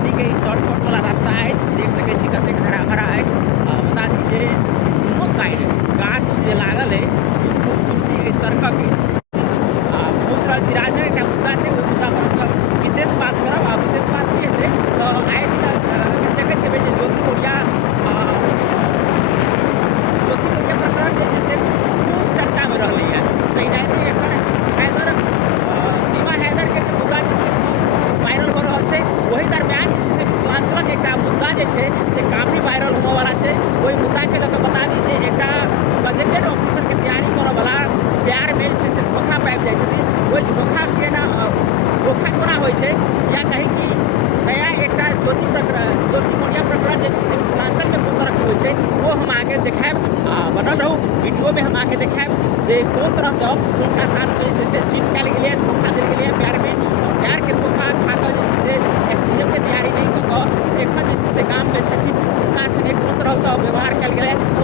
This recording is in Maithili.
मधुबनी के शॉर्टकट वाला रास्ता है, देख सकै छी कतेक हरा भरा है। बता दी जे दोनों साइड गाछ जे लागल है, खूबसूरती है सड़क के। पूछ रहल छी राजनगर एकटा मुद्दा छै, ओहि मुद्दा पर हमसब विशेष बात करब। आ विशेष बात की हेतै तऽ आइ दिन देखैत हेबै जे ज्योति मौर्या प्रकरण जे छै से खूब चर्चा में रहलै है। तहिनाते एखन हैदर सीमा हैदर के मुद्दा जे छै खूब वायरल हो रहल छै। वही दरमियान जे छै से मिथिलांचलक एकटा मुद्दा जे छै से काफी वायरल होबऽ वाला छै। ओहि मुद्दा के लऽ कऽ बता दी जे एकटा गजेटेड ऑफिसर के तैयारी करऽ वाला प्यार में जे छै से धोखा पाबि जाइ छथिन। ओहि धोखा के ना धोखा कोना होइ छै, या कहीं कि नया एकटा ज्योति मौर्या प्रकरण जे छै से मिथिलांचल में कोन तरह के होइ छै, वो हम आगे देखायब। बनल रहू, वीडियो में हम आगे देखायब जे कोन तरह से हुनका साथ में जे छै चीट कयल गेलै, धोखा देल गेलै प्यार में। प्यार के धोखा खा कऽ जे छै से एसडीएम के तैयारी नहीं कऽ कऽ एखन जे छै से गाम में छथिन, हुनका संगे कोन तरह से व्यवहार कयल गेलै,